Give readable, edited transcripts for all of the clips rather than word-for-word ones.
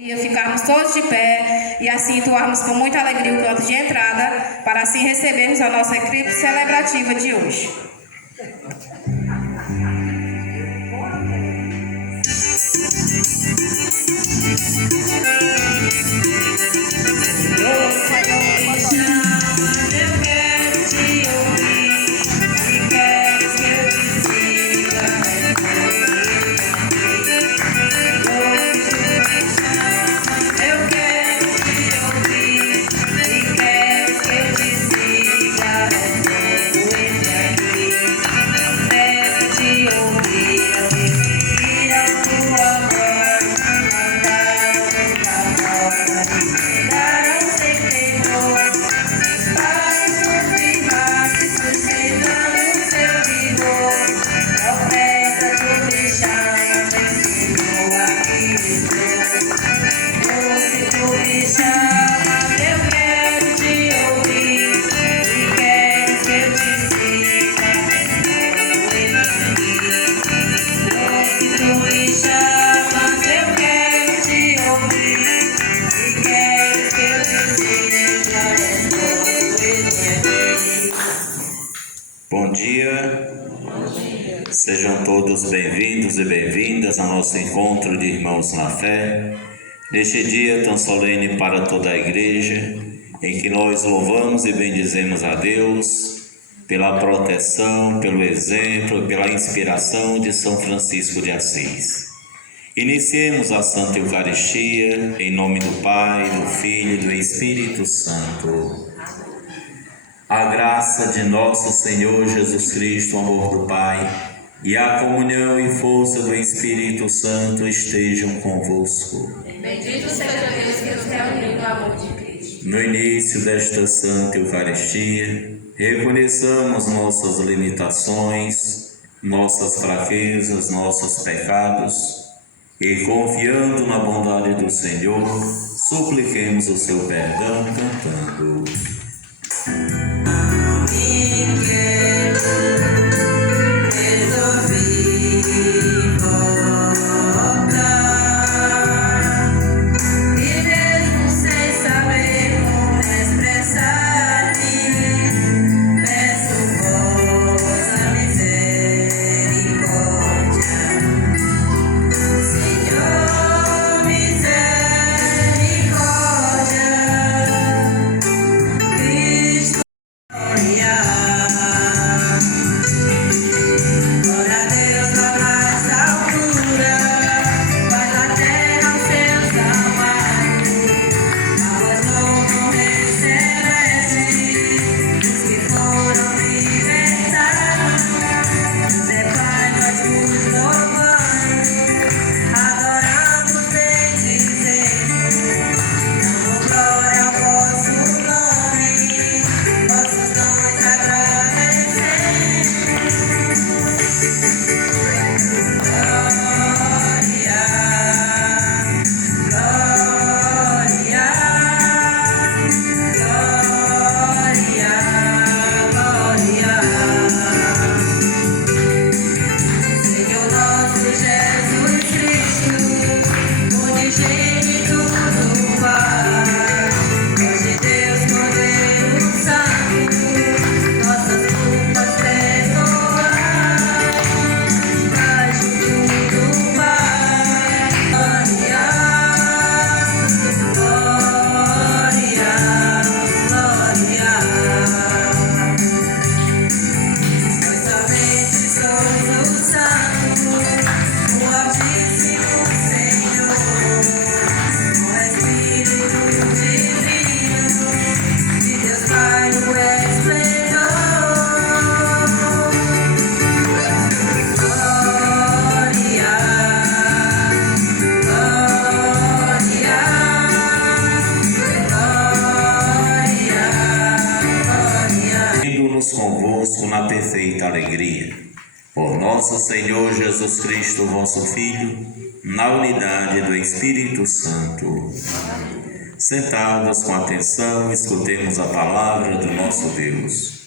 E ficarmos todos de pé e assim entoarmos com muita alegria o canto de entrada, para assim recebermos a nossa eclipse celebrativa de hoje. Bom dia, sejam todos bem-vindos e bem-vindas ao nosso encontro de irmãos na fé, neste dia tão solene para toda a igreja, em que nós louvamos e bendizemos a Deus pela proteção, pelo exemplo, pela inspiração de São Francisco de Assis. Iniciemos a Santa Eucaristia em nome do Pai, do Filho e do Espírito Santo. A graça de nosso Senhor Jesus Cristo, o amor do Pai, e a comunhão e força do Espírito Santo estejam convosco. Bendito seja Deus que nos reuniu no amor de Cristo. No início desta Santa Eucaristia, reconheçamos nossas limitações, nossas fraquezas, nossos pecados, e confiando na bondade do Senhor, supliquemos o seu perdão cantando. Convosco na perfeita alegria. Por nosso Senhor Jesus Cristo, vosso Filho, na unidade do Espírito Santo. Sentados com atenção, escutemos a palavra do nosso Deus.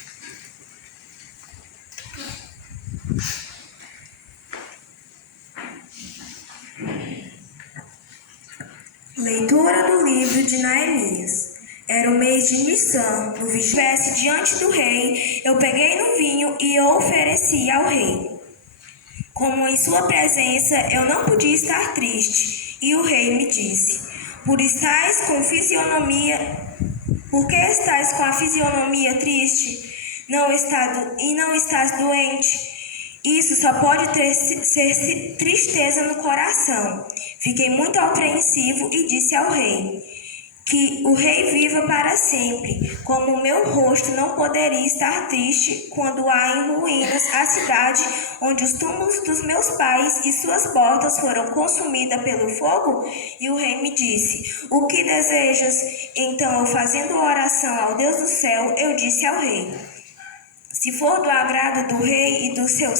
Leitura do livro de Neemias. Era o mês de Nissan, no vigésimo diante do rei, eu peguei no vinho e o ofereci ao rei. Como em sua presença eu não podia estar triste, e o rei me disse: Por que estás com a fisionomia triste? Não estás doente? Isso só pode ser tristeza no coração. Fiquei muito apreensivo e disse ao rei: Que o rei viva para sempre. Como o meu rosto não poderia estar triste quando há em ruínas a cidade onde os túmulos dos meus pais e suas portas foram consumidas pelo fogo? E o rei me disse: O que desejas? Então, eu, fazendo oração ao Deus do céu, eu disse ao rei: Se for do agrado do rei e do seu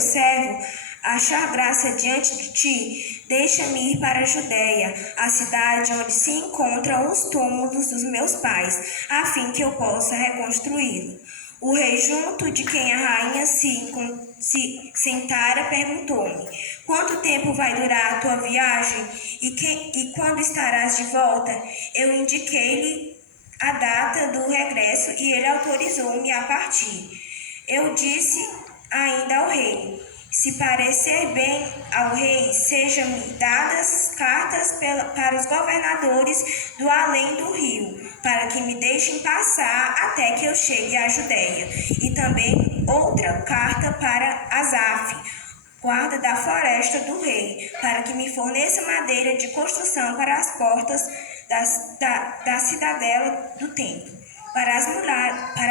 servo achar graça diante de ti, deixa-me ir para a Judéia, a cidade onde se encontram os túmulos dos meus pais, a fim que eu possa reconstruí-lo. O rei, junto de quem a rainha se sentara, perguntou-me: Quanto tempo vai durar a tua viagem e quando estarás de volta? Eu indiquei-lhe a data do regresso e ele autorizou-me a partir. Eu disse ainda ao rei: Se parecer bem ao rei, sejam-me dadas cartas para os governadores do além do rio, para que me deixem passar até que eu chegue à Judéia. E também outra carta para Asaf, guarda da floresta do rei, para que me forneça madeira de construção para as portas da cidadela do templo, para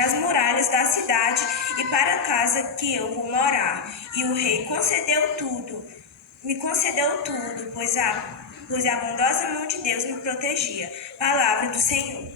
as muralhas da cidade e para a casa que eu vou morar. E o rei me concedeu tudo, pois a bondosa mão de Deus me protegia. Palavra do Senhor.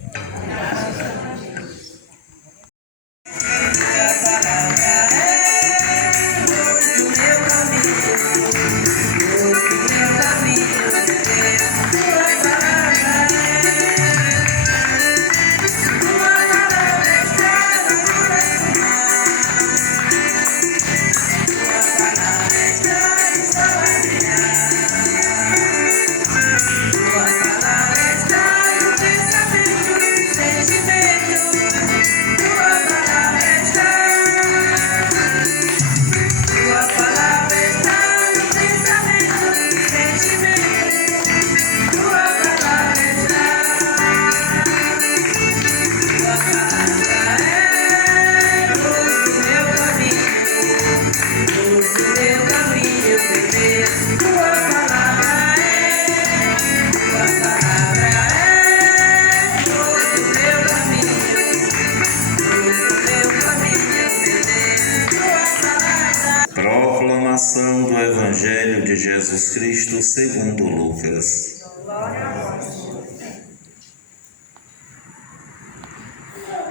Proclamação do Evangelho de Jesus Cristo segundo Lucas.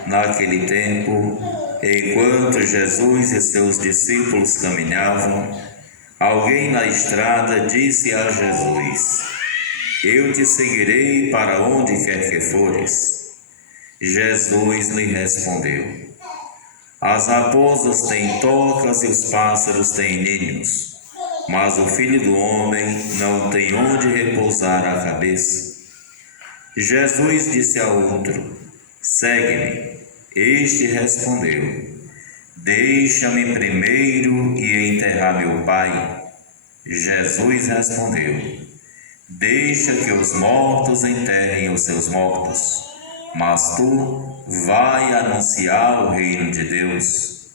Naquele tempo, enquanto Jesus e seus discípulos caminhavam, alguém na estrada disse a Jesus: Eu te seguirei para onde quer que fores. Jesus lhe respondeu: As raposas têm tocas e os pássaros têm ninhos, mas o Filho do Homem não tem onde repousar a cabeça. Jesus disse a outro: Segue-me. Este respondeu: Deixa-me primeiro ir enterrar meu pai. Jesus respondeu: Deixa que os mortos enterrem os seus mortos, mas tu vai anunciar o reino de Deus.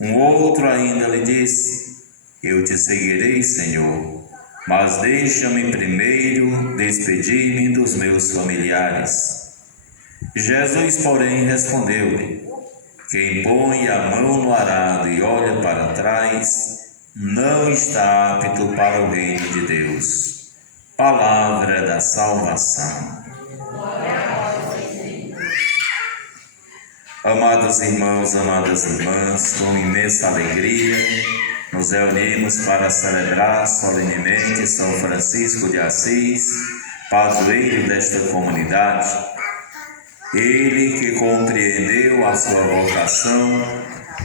Um outro ainda lhe disse: Eu te seguirei, Senhor, mas deixa-me primeiro despedir-me dos meus familiares. Jesus, porém, respondeu-lhe: Quem põe a mão no arado e olha para trás, não está apto para o reino de Deus. Palavra da salvação. Amados irmãos, amadas irmãs, com imensa alegria, nos reunimos para celebrar solenemente São Francisco de Assis, padroeiro desta comunidade. Ele que compreendeu a sua vocação,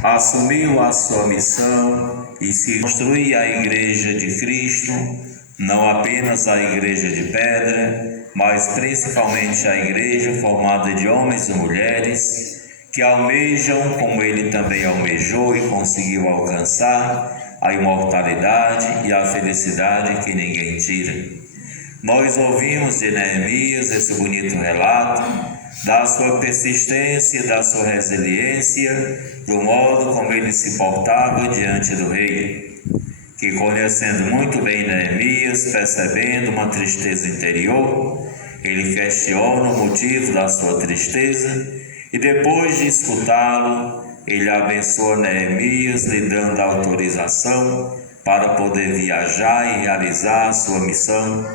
assumiu a sua missão e se construiu a Igreja de Cristo, não apenas a Igreja de pedra, mas principalmente a igreja formada de homens e mulheres que almejam, como ele também almejou e conseguiu alcançar, a imortalidade e a felicidade que ninguém tira. Nós ouvimos de Neemias esse bonito relato da sua persistência, da sua resiliência, do modo como ele se portava diante do rei, que, conhecendo muito bem Neemias, percebendo uma tristeza interior, ele questiona o motivo da sua tristeza e, depois de escutá-lo, ele abençoa Neemias, lhe dando autorização para poder viajar e realizar a sua missão,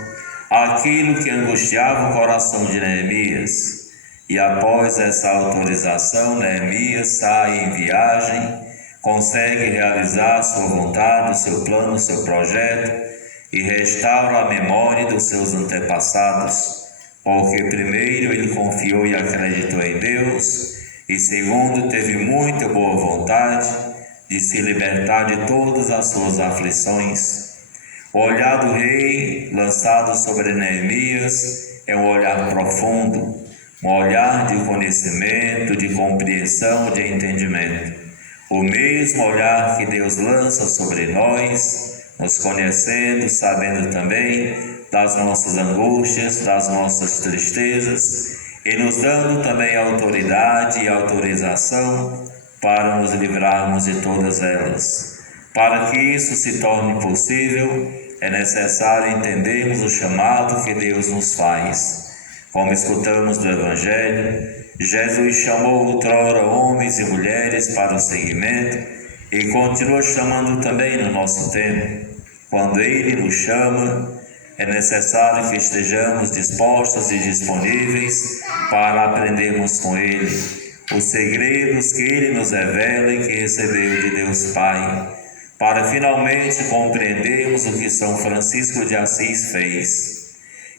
aquilo que angustiava o coração de Neemias. E após essa autorização, Neemias sai em viagem, consegue realizar a sua vontade, o seu plano, o seu projeto e restaura a memória dos seus antepassados, porque primeiro ele confiou e acreditou em Deus e segundo teve muita boa vontade de se libertar de todas as suas aflições. O olhar do rei lançado sobre Neemias é um olhar profundo, um olhar de conhecimento, de compreensão, de entendimento. O mesmo olhar que Deus lança sobre nós, nos conhecendo, sabendo também das nossas angústias, das nossas tristezas, e nos dando também autoridade e autorização para nos livrarmos de todas elas. Para que isso se torne possível, é necessário entendermos o chamado que Deus nos faz. Como escutamos do Evangelho, Jesus chamou outrora homens e mulheres para o seguimento e continua chamando também no nosso tempo. Quando Ele nos chama, é necessário que estejamos dispostos e disponíveis para aprendermos com Ele os segredos que Ele nos revela e que recebeu de Deus Pai, para finalmente compreendermos o que São Francisco de Assis fez.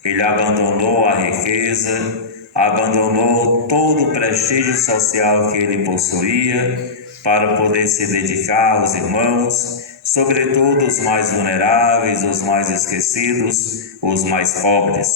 Ele abandonou a riqueza, abandonou todo o prestígio social que ele possuía para poder se dedicar aos irmãos, sobretudo os mais vulneráveis, os mais esquecidos, os mais pobres.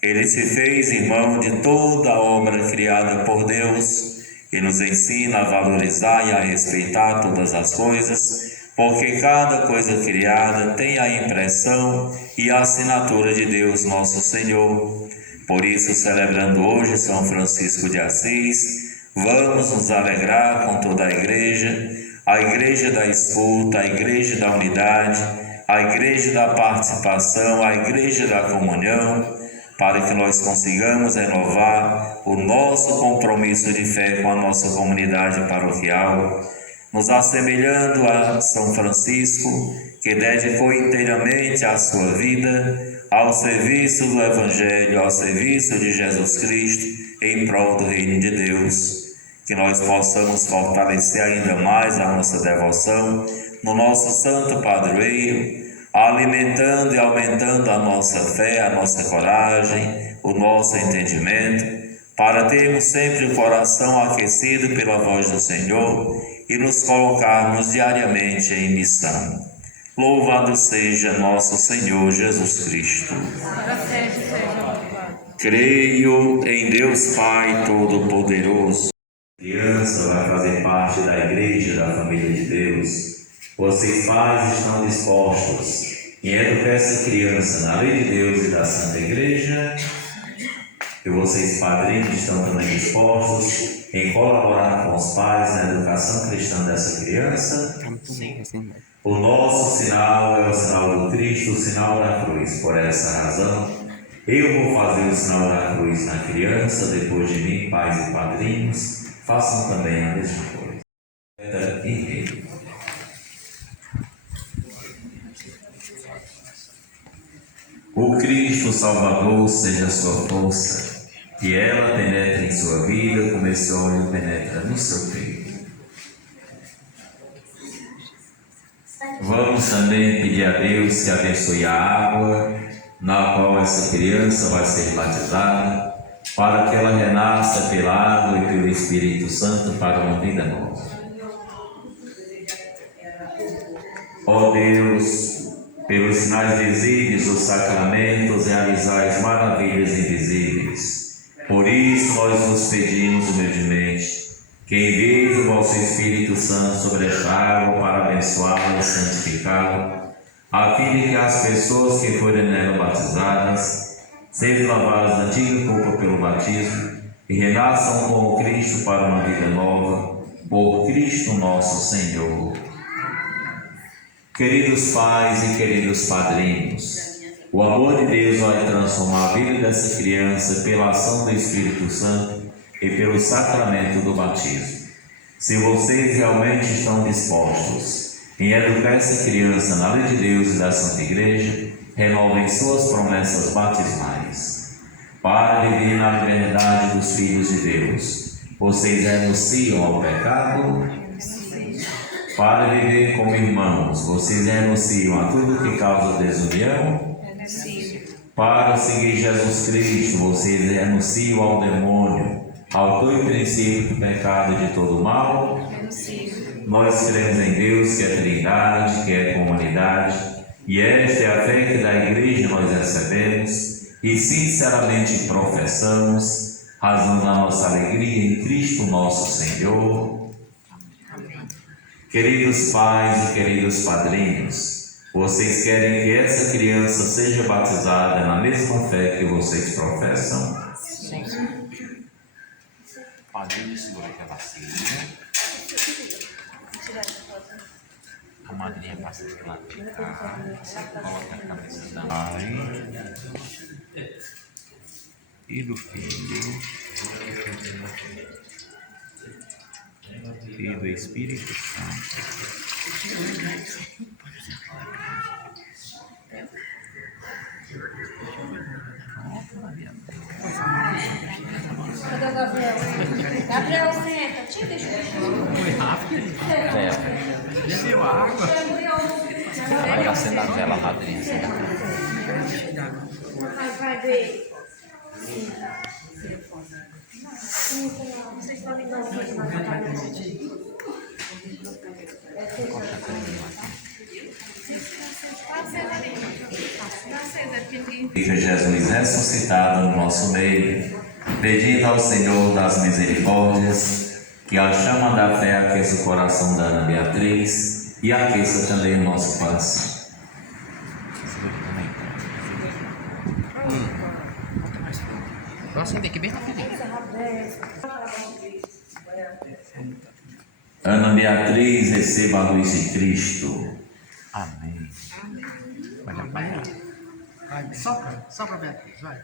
Ele se fez irmão de toda a obra criada por Deus e nos ensina a valorizar e a respeitar todas as coisas, porque cada coisa criada tem a impressão e a assinatura de Deus nosso Senhor. Por isso, celebrando hoje São Francisco de Assis, vamos nos alegrar com toda a igreja da escuta, a igreja da unidade, a igreja da participação, a igreja da comunhão, para que nós consigamos renovar o nosso compromisso de fé com a nossa comunidade paroquial, nos assemelhando a São Francisco, que dedicou inteiramente a sua vida ao serviço do Evangelho, ao serviço de Jesus Cristo, em prol do Reino de Deus. Que nós possamos fortalecer ainda mais a nossa devoção no nosso Santo Padroeiro, alimentando e aumentando a nossa fé, a nossa coragem, o nosso entendimento, para termos sempre o coração aquecido pela voz do Senhor e nos colocarmos diariamente em missão. Louvado seja nosso Senhor Jesus Cristo. Creio em Deus Pai Todo-Poderoso. A criança vai fazer parte da igreja, da família de Deus. Vocês pais estão dispostos em educar essa criança na lei de Deus e da Santa Igreja? E vocês padrinhos estão também dispostos em colaborar com os pais na educação cristã dessa criança? O nosso sinal é o sinal do Cristo, o sinal da cruz. Por essa razão, eu vou fazer o sinal da cruz na criança, depois de mim, pais e padrinhos, façam também a mesma coisa. O Cristo Salvador seja a sua força, que ela penetre em sua vida como esse óleo penetra no seu peito. Vamos também pedir a Deus que abençoe a água na qual essa criança vai ser batizada, para que ela renasça pela água e pelo Espírito Santo para uma vida nova. Ó Deus, pelos sinais visíveis dos sacramentos, realizais maravilhas invisíveis pedimos humildemente que envieis o vosso Espírito Santo sobre esta água para abençoá-la e santificá-la, a fim de que as pessoas que forem nela batizadas sejam lavadas da antiga culpa pelo batismo e renasçam com o Cristo para uma vida nova, por Cristo nosso Senhor. Queridos pais e queridos padrinhos, o amor de Deus vai transformar a vida dessa criança pela ação do Espírito Santo e pelo sacramento do batismo. Se vocês realmente estão dispostos em educar essa criança na lei de Deus e da Santa Igreja, renovem suas promessas batismais. Para viver na liberdade dos filhos de Deus, vocês renunciam ao pecado. Para viver como irmãos, vocês renunciam a tudo que causa desunião. Para seguir Jesus Cristo, vocês renunciam ao demônio, autor e princípio do pecado e de todo mal. Nós cremos em Deus, que é Trindade, que é comunidade, e esta é a fé que da Igreja nós recebemos e sinceramente professamos, razão da nossa alegria em Cristo nosso Senhor. Queridos pais e queridos padrinhos, vocês querem que essa criança seja batizada na mesma fé que vocês professam? Sim. Padrinho, segura aquela cilha. A madrinha passa de lado de cá. Você coloca a cabeça da mãe e do filho e do Espírito Santo. Gabriel, senta. Te deixa. Foi rápido. Bebeu água. Vai acender a vela, madrinha. Vai ver. Vocês podem dar uma coisa Fica Jesus ressuscitado no nosso meio, pedindo ao Senhor das misericórdias que a chama da fé aqueça o coração da Ana Beatriz e aqueça também o nosso coração. Vou acender aqui bem rapidinho. Ana Beatriz, receba a luz de Cristo. Amém. Olha para ela. Vai, sopra Beatriz, vai.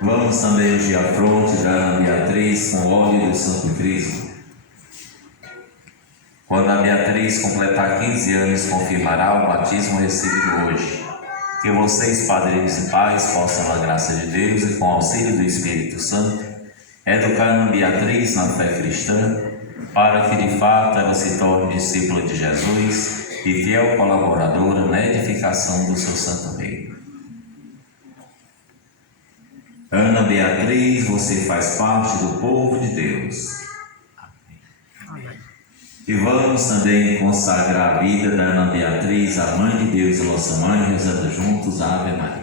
Vamos também ungir a fronte da Ana Beatriz com o óleo do Santo Cristo. Quando a Beatriz completar 15 anos, confirmará o batismo recebido hoje. Que vocês, padrinhos e pais, possam, na graça de Deus e com o auxílio do Espírito Santo, educar Ana Beatriz na fé cristã, para que de fato ela se torne discípula de Jesus e fiel colaboradora na edificação do seu santo reino. Ana Beatriz, você faz parte do povo de Deus. E vamos também consagrar a vida da Ana Beatriz, a Mãe de Deus e nossa Mãe, rezando juntos a Ave Maria.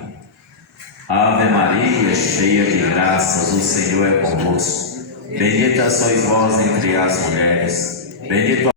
Ave Maria, cheia de graças, o Senhor é convosco. Bendita sois vós entre as mulheres, bendito